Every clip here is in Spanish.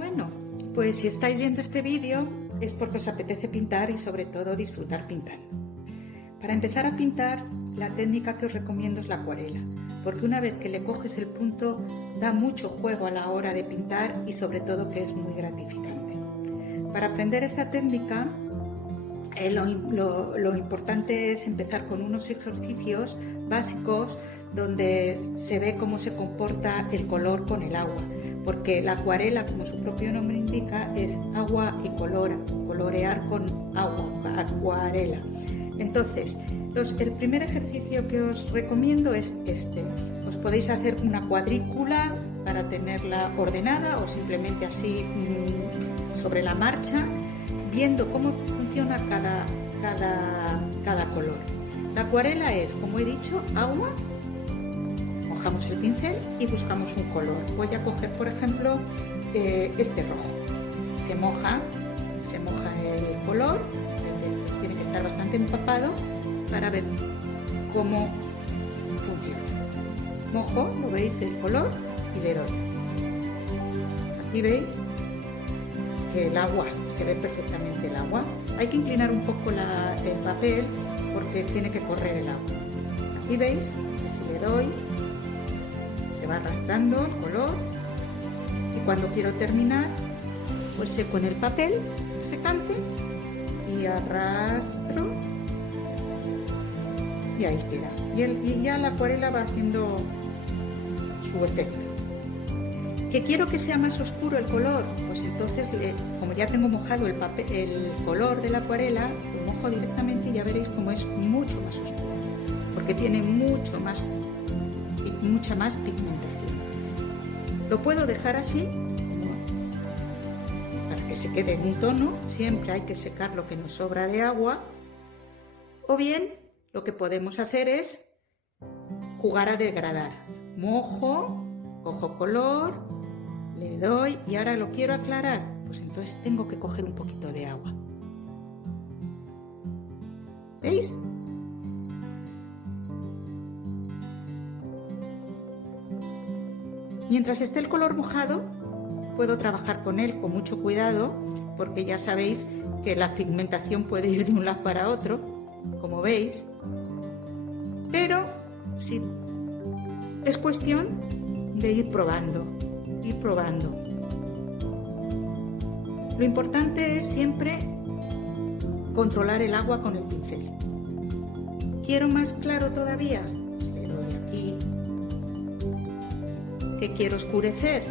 Bueno, pues si estáis viendo este vídeo es porque os apetece pintar y sobre todo disfrutar pintando. Para empezar a pintar, la técnica que os recomiendo es la acuarela, porque una vez que le coges el punto da mucho juego a la hora de pintar y sobre todo que es muy gratificante. Para aprender esta técnica lo importante es empezar con unos ejercicios básicos donde se ve cómo se comporta el color con el agua, porque la acuarela, como su propio nombre indica, es agua y colorear con agua, acuarela. Entonces, el primer ejercicio que os recomiendo es este. Os podéis hacer una cuadrícula para tenerla ordenada o simplemente así sobre la marcha, viendo cómo funciona cada color. La acuarela es, como he dicho, agua, mojamos el pincel y buscamos un color. Voy a coger, por ejemplo, este rojo. Se moja el color, tiene que estar bastante empapado para ver cómo funciona. Mojo, lo veis, el color y le doy. Aquí veis que el agua, se ve perfectamente el agua. Hay que inclinar un poco el papel porque tiene que correr el agua. Aquí veis que si le doy, se va arrastrando el color y cuando quiero terminar, pues seco en el papel secante y arrastro y ahí queda. Y ya la acuarela va haciendo su efecto. ¿Que quiero que sea más oscuro el color? Pues entonces, como ya tengo mojado el color de la acuarela, lo mojo directamente y ya veréis cómo es mucho más oscuro, porque tiene mucha más pigmentación. Lo puedo dejar así, para que se quede en un tono. Siempre hay que secar lo que nos sobra de agua, o bien lo que podemos hacer es jugar a degradar. Mojo, cojo color, le doy y ahora lo quiero aclarar, pues entonces tengo que coger un poquito de agua. ¿Veis? Mientras esté el color mojado, puedo trabajar con él con mucho cuidado, porque ya sabéis que la pigmentación puede ir de un lado para otro, como veis, pero sí, es cuestión de ir probando. Lo importante es siempre controlar el agua con el pincel. ¿Quiero más claro todavía? Pues le doy aquí. ¿Qué quiero oscurecer?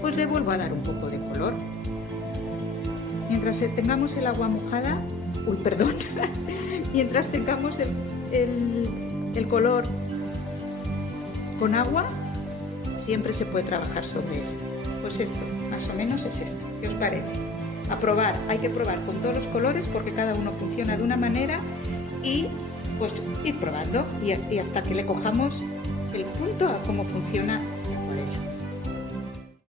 Pues le vuelvo a dar un poco de color. Mientras tengamos el agua mojada, mientras tengamos el color con agua, siempre se puede trabajar sobre él. Pues esto, más o menos es esto. ¿Qué os parece? A probar, hay que probar con todos los colores porque cada uno funciona de una manera y pues ir probando y hasta que le cojamos el punto a cómo funciona la acuarela.